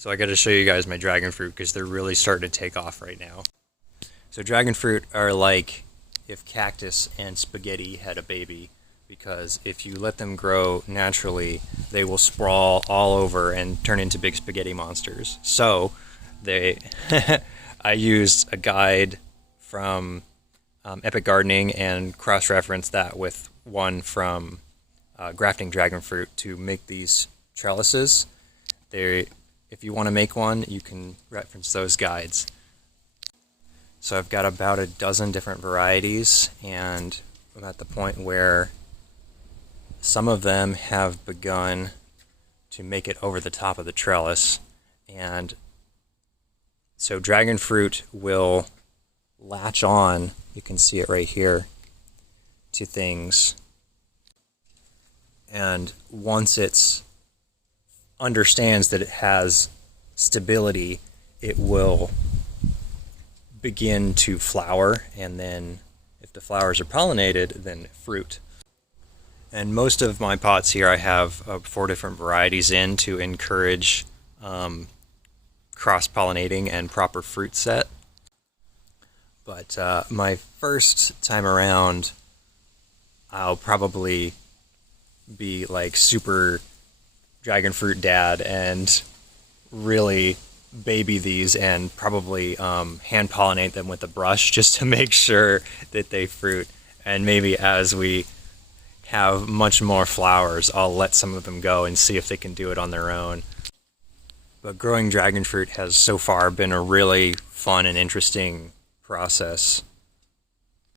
So I got to show you guys my dragon fruit because they're really starting to take off right now. So dragon fruit are like if cactus and spaghetti had a baby, because if you let them grow naturally, they will sprawl all over and turn into big spaghetti monsters. So I used a guide from Epic Gardening and cross-referenced that with one from Grafting Dragon Fruit to make these trellises. If you want to make one, you can reference those guides. So I've got about a dozen different varieties, and I'm at the point where some of them have begun to make it over the top of the trellis. And so dragon fruit will latch on, you can see it right here, to things. And once it's understands that it has stability, it will begin to flower, and then if the flowers are pollinated, then fruit. And most of my pots here I have 4 different varieties in to encourage cross-pollinating and proper fruit set. But my first time around, I'll probably be like super dragon fruit dad and really baby these and probably hand pollinate them with a brush just to make sure that they fruit. And maybe as we have much more flowers, I'll let some of them go and see if they can do it on their own. But growing dragon fruit has so far been a really fun and interesting process.